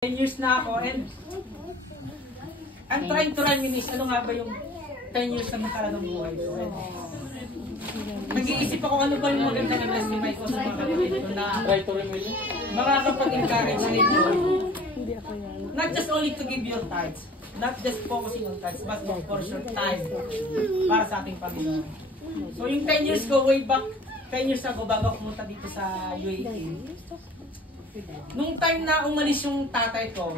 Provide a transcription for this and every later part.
10 years na ako and I'm trying to reminisce ano nga ba yung 10 years na nakaraang buhay ko. Nag-iisip ako ano ba yung magandang na-estimate ko sa mga kapatid ko na makakapag-encourage sa inyo. Not just only to give your tithes, not just focusing on tithes, but of course your time para sa ating Panginoon. So yung 10 years ko, way back 10 years ago bago ako pumunta dito sa UAE, nung time na umalis yung tatay ko,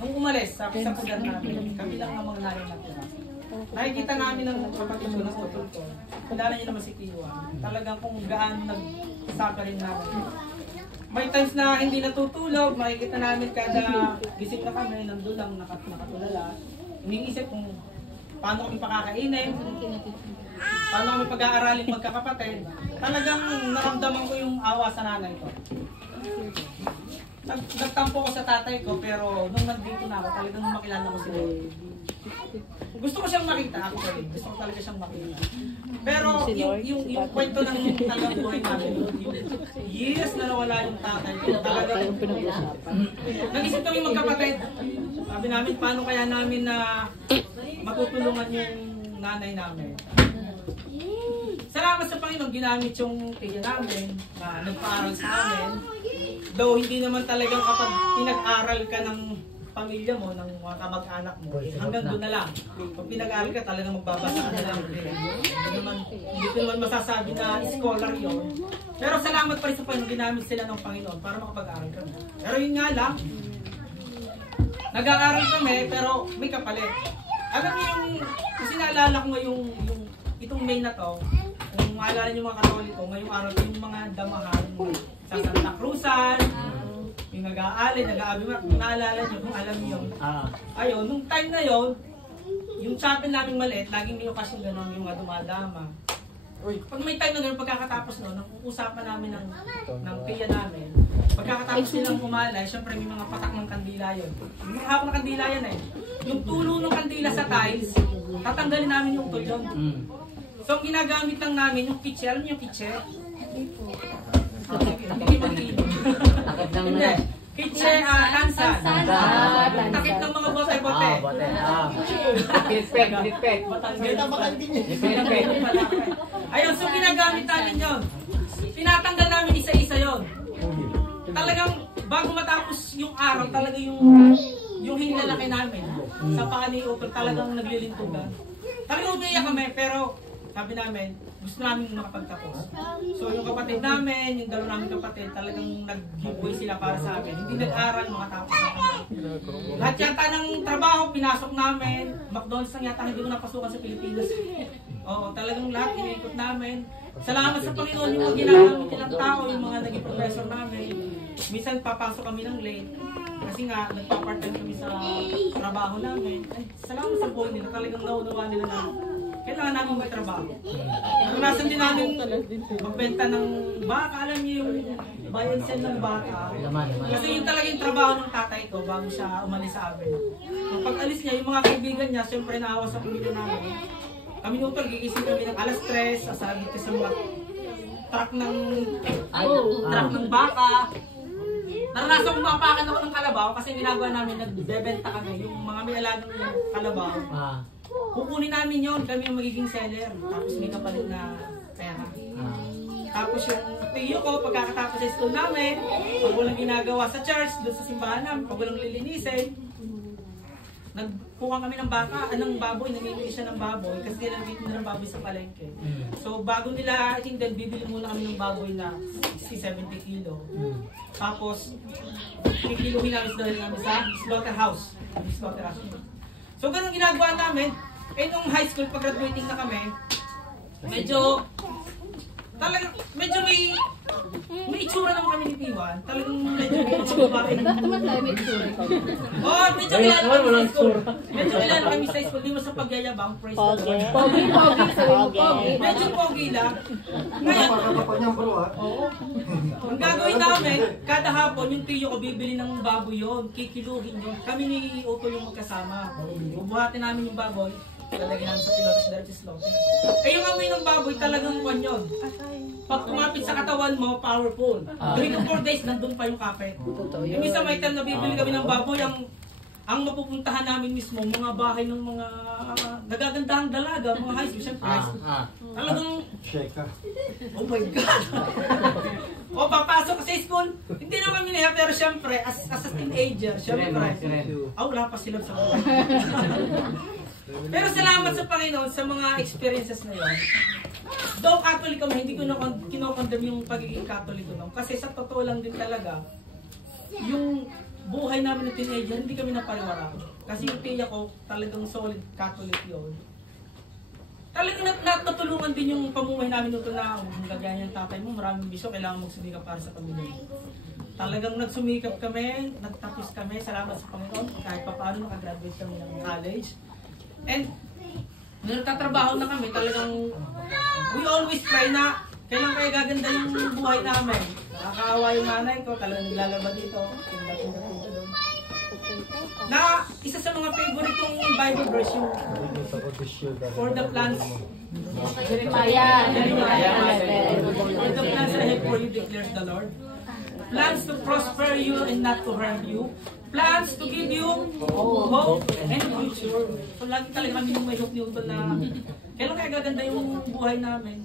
nung umalis sa pugan namin, kami lang ang mga nanay natira. Nakikita namin ng kapatid ko, ng tutol ko. Kilala niyo naman si Kiwa. Talagang kung gaano nag-suffer rin namin. May times na hindi natutulog, makikita namin kada gising na kami, nandun lang nakatulala. Iniisip kung paano kami pakakainin, paano kami pag-aaralin magkakapatid. Talagang naramdaman ko yung awa sa nanay ko. Nagtampo ko sa tatay ko, pero nung nandito na ako, talagang makilala ko sila. Gusto ko siyang makita actually. Gusto ko talaga siyang makita. Pero yung kwento ng talagang buhay namin, years na nawala yung tatay ko. Talagang nag-isip kami magkapatid. Sabi namin, paano kaya namin na matutulungan yung nanay namin. Salamat sa Panginoon, ginamit yung tiya namin na nagpaaral sa amin. Though hindi naman talagang kapag pinag-aral ka ng pamilya mo, ng mga kamag-anak mo, hanggang doon na lang. Pag pinag-aral ka, talagang magbabasa ka na lang. Hindi ko naman masasabi na scholar yun. Pero salamat pa rin sa Panginoon, ginamit sila ng Panginoon para makapag-aral kami. Pero yun nga lang, nag-aaral kami, pero may kapalit. Alam niyo yung, kasi naalala ko ngayong itong May na to, kung maalala niyo mga Katoliko, ngayong araw yung mga damahan sa Santa Cruzan, yung nag-aalay, nag-aabimak, kung naalala niyo, kung alam niyo. Ayun, nung time na yon, yung chapel namin maliit, laging may okasyon gano'n yung mga dumadama. Pag may time na gano'n, pagkakatapos noon, nang uusapan namin ng piya namin, pagkakatapos nilang umalay, syempre may mga patak ng kandila yun. Yung mga hapon ng kandila yan eh. Yung tulo ng kandila sa tiles, tatanggalin namin yung utol yun. So, ang ginagamit lang namin yung kitche. Alam niyo yung kitche? Hindi mag-iinom. Hindi. Kitche, lansan. Takip ng mga bote-bote. Pilipek. Ayun, so ginagamit namin yun. Tinatanggal namin isa-isa yun. Talagang, bago matapos yung araw, talaga yung hinlalaki namin. Sa paa ni Utol, talagang naglilintugan. Talagang umiyak kami, pero sabi namin, gusto namin makapagtapos. So yung kapatid namin, yung dalawa namin kapatid, talagang nag-giveaway sila para sa amin. Hindi nag-aral, makatapos na kami. Lahat yata ng trabaho, pinasok namin. McDonald's lang yata, hindi ko napasukan sa Pilipinas. Oo, talagang lahat iniikot namin. Salamat sa Panginoon, yung mga ginagamit nilang tao, yung mga naging professor namin. Minsan papasok kami ng late. Kasi nga, nagpa-part-time kami sa trabaho namin. Ay, salamat sa buhay nila, talagang naunawa nila na kailangan namin may trabaho. Naranasan din namin magbenta ng baka. Alam niyo yung buy and sell ng baka. Kasi yun talaga yung trabaho ng tatay ko bago siya umalis sa amin. Nung pag-alis niya, yung mga kaibigan niya, siyempre naawa sa pamilya namin. Kami nung gigising kami ng alas 3, sasabit ka sa mga truck ng baka. Naranasan kong mapakan ako ng kalabaw kasi ginagawa namin, nagbebenta kami. Yung mga may alagang kalabaw. Kukunin namin yon, kami yung magiging seller. Tapos may kapalit na pera. Tapos yung tiyo ko, pagkakatapos sa school namin, pag walang ginagawa sa church, doon sa simbahan namin, pag walang lilinisin, nagkuha kami ng baka, anong baboy, namimili siya ng baboy, kasi nilagay nila ng baboy sa palengke. So bago nila, I think then, bibili muna kami ng baboy na 60-70 kilo. Tapos, kikiluhin namin sa slaughterhouse. So ganun ginagawa namin. Eh nung high school, pag graduating na kami, medyo may itsura naman kami ni Tiwan. Talagang medyo may itsura. Oh, medyo kilala kami sa school. Medyo kilala kami sa school. Di mo sa pagyayabang, praise the Lord. Pogi, sabi mo pogi. Medyo pogi lang. Ngayon, ang gagawin namin, kada hapon, yung tiyo ko bibili ng baboy yun. Kikiluhin yun. Kami ni Utol yung magkasama. Bubuhatin namin yung baboy. lalagyan namin sa pilotos diretso slaughter. Eh yung amoy ng baboy talagang kwan yun. Pag kumapit sa katawan mo, powerful. 3 to 4 days, nandun pa yung kapit. Yung isang may time na bibili kami ng baboy, ang mapupuntahan namin mismo, mga bahay ng mga nagagandahang dalaga, mga high school, syempre high school. Talagang, oh my God! O papasok ka sa school, hindi na kami niya, pero syempre, as a teenager, syempre, wala pa sila sa buhay. Pero salamat sa Panginoon sa mga experiences na yun. Though Catholic kami, hindi ko kinokondem yung pagiging Catholic ko. Kasi sa totoo lang din talaga, yung buhay namin ng teenager, hindi kami napariwara. Kasi yung tiya ko, talagang solid Catholic yun. Talagang natutulungan din yung pamumuhay namin nito na kung gagaya yung tatay mo, maraming bisyo, kailangan magsumikap para sa pamilya. Talagang nagsumikap kami, nagtapos kami, salamat sa Panginoon, kahit pa paano nakagraduate kami ng college. And nung nagtatrabaho na kami, talagang we always try na kailan kaya gaganda yung buhay namin. Nakakaawa yung nanay ko, talagang naglalaba dito. Na isa sa mga favorite kong Bible verse yung for the plans Jeremiah. For the plans I have for you declares the Lord. Plans to prosper you and not to harm you. Plans to give you hope and future. So lagi talaga kami yung may hope ni Utol na kailan kaya gaganda yung buhay namin.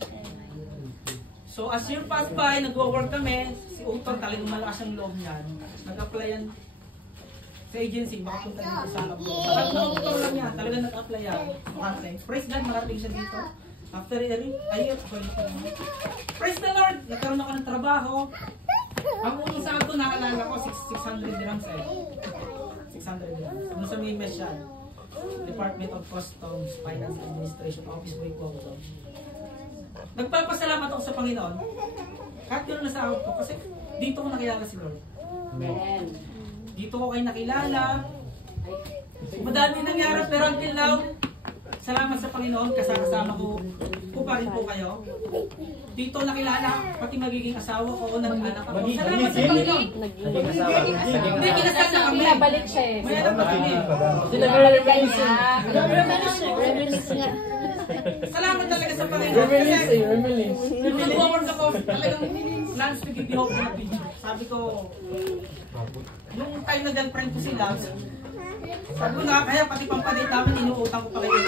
So as year pass by, nag-work kami, si Utol talagang malakas ang loob niyan. Nag-applyan sa agency, makapunta dito sa Lablo. Tatlong taon lang yan, talagang nag-apply yan. Makating. Praise God, marating siya dito. After a year, praise the Lord, nagkaroon ako ng trabaho. Ang unang sahod ko, naalala ko, 600 dirhams eh. 600 dirhams. Doon sa may Meshan, Department of Customs, Finance Administration, Office Boy ko ako. Nagpapasalamat ako sa Panginoon. Kahit yun na sahod ko, kasi dito ko nakilala si Lord. Amen. Dito ko kayo nakilala. Madami nangyari pero until now, salamat sa Panginoon, kasama ko pa rin po kayo. Dito nakilala, pati magiging asawa ko, nag-anak ako. Salamat sa Panginoon. Hindi, kinasal na kami. Nabalik siya eh. May anak pa kami. Reminisce nga. Salamat talaga sa Panginoon. Kasi, nung nag-work ako, talagang plans to give you hope in the future. Sabi ko, nung time na girlfriend ko sila, sabi ko na, kaya pati pampadate namin, inuutang ko pala yun.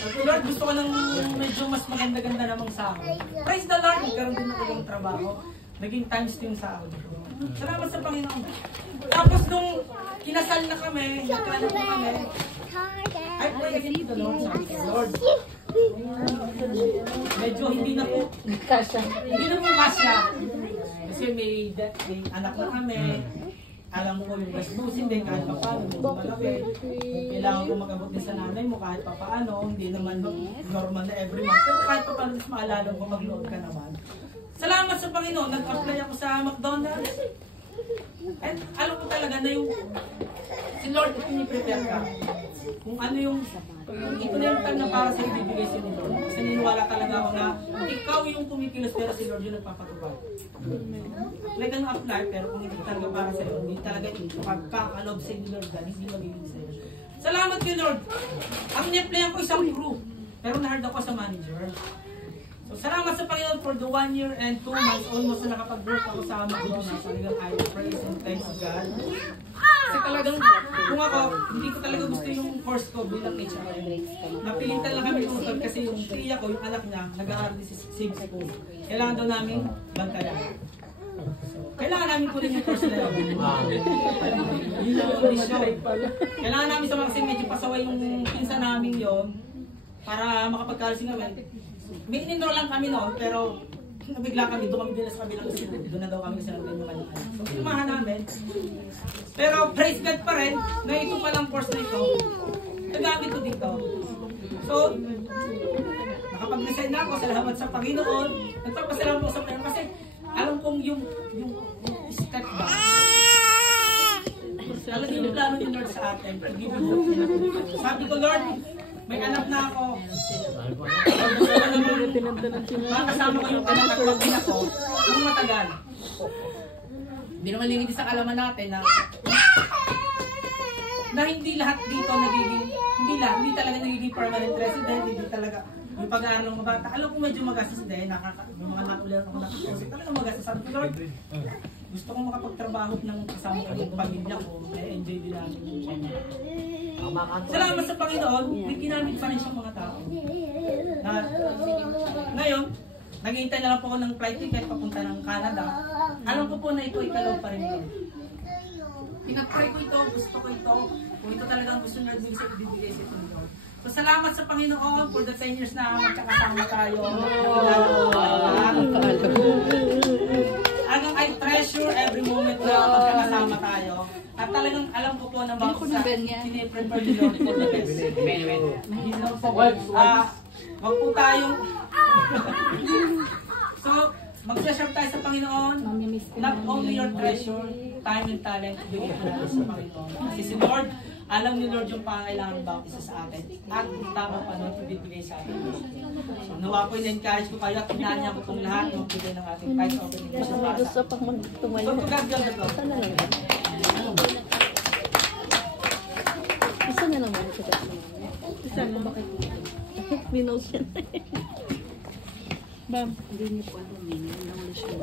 Sabi ko, Lord, gusto ko ng medyo mas maganda-ganda namang sahod. Praise the Lord, nagkaroon din ako ng trabaho. Naging times 2 yung sahod ko. Salamat sa Panginoon. Tapos nung kinasal na kami, nagkaroon na kami, I pray again to the Lord. Sabi ko, Lord, medyo hindi na po kasya. Kasi may anak na kami. Alam mo ko yung gastusin din kahit pa paano, medyo malaki. Kailangan ko makabot din sa nanay mo kahit pa paano, hindi naman normal na every month. Pero kahit pa paano, maalala ko mag-load ka naman. Salamat sa Panginoon, nag-apply ako sa McDonald's. And alam ko talaga na yung si Lord, ipiniprepare ka. Kung ano yung ito na yung time na para sa ibibigay si Lord. Kasi niniwala talaga ako na ikaw yung kumikilos pero si Lord yung nagpapatubay. Like ang apply pero kung hindi talaga para sa iyo, hindi talaga ito. Pagkakalob sa ni Lord, hindi magiging sa iyo. Salamat kay Lord. Ang ni-applyan ko isang crew pero na-hard ako sa manager. So salamat sa Panginoon for the 1 year and 2 months almost na nakapag-work ako sa McDonald's. Talagang I praise and thanks God. Kasi talagang kung ako, hindi ko talaga gusto yung course ko bilang HR. Napilitan lang kami tungkol kasi yung tiya ko, yung anak niya, nag-aaral din sa same school. Kailangan daw namin bantayan. Kailangan namin kunin yung course na yun. Kailangan namin sa mga kasi medyo pasaway yung pinsa namin yon para makapagkalising kami. May in-enroll lang kami noon, pero nabigla kami, doon kami din sa kabilang institute. Doon na daw kami sa natin yung kanyang anak. So, tinumahan namin. Pero praise God pa rin, na ito palang course na ito, nagamit ko dito. So, nakapag-resign na ako, salamat sa Panginoon. Nagpapasalamat ako sa Panginoon kasi alam kong yung step back. Alam yung plano ni Lord sa atin. Sabi ko, Lord, may anak na ako. Makasama ko yung anak at pag-ina ko nung matagal. Hindi naman lingid sa kalaman natin na hindi lahat dito nagiging hindi talaga nagiging permanent resident, hindi talaga yung pag-aaral ng mga bata. Alam ko medyo magastos din, yung mga nakuliran ako nakakosip, talagang magastos. Sabi ko, Lord, gusto kong makapagtrabaho ng kasama ko yung pamilya ko, enjoy din namin yung kanya. Salamat sa Panginoon, may ginamit pa rin siyang mga tao. Ngayon, naghihintay na lang po ako ng flight ticket papunta ng Canada. Alam ko po na ito ikalaw pa rin yun. Pinag-pray ko ito, gusto ko ito. Kung ito talagang gusto niya ibibigay sa ito nito. So salamat sa Panginoon for the 10 years na magkakasama tayo. Hanggang I treasure every moment na magkakasama tayo. At talagang alam ko po na bawat sa piniprepare ni Lord for the best. Wag po tayong so, mag-treasure tayo sa Panginoon. Not only your treasure, time and talent, bigay po natin sa Panginoon. Kasi si Lord, alam ni Lord yung pangailangan bawat isa sa atin. At kung tama pa nun, ibibigay sa atin. So, nawa po in-encourage ko kayo at inanya ko itong lahat ng bigay ng ating prize opening para sa atin. Gusto pang magtumayo. So, to God be all the glory. Sana lang. Isa na naman sa kasi. Isa na bakit? Minus yan. Bam. Hindi niyo po ano, minus. Nawala siya.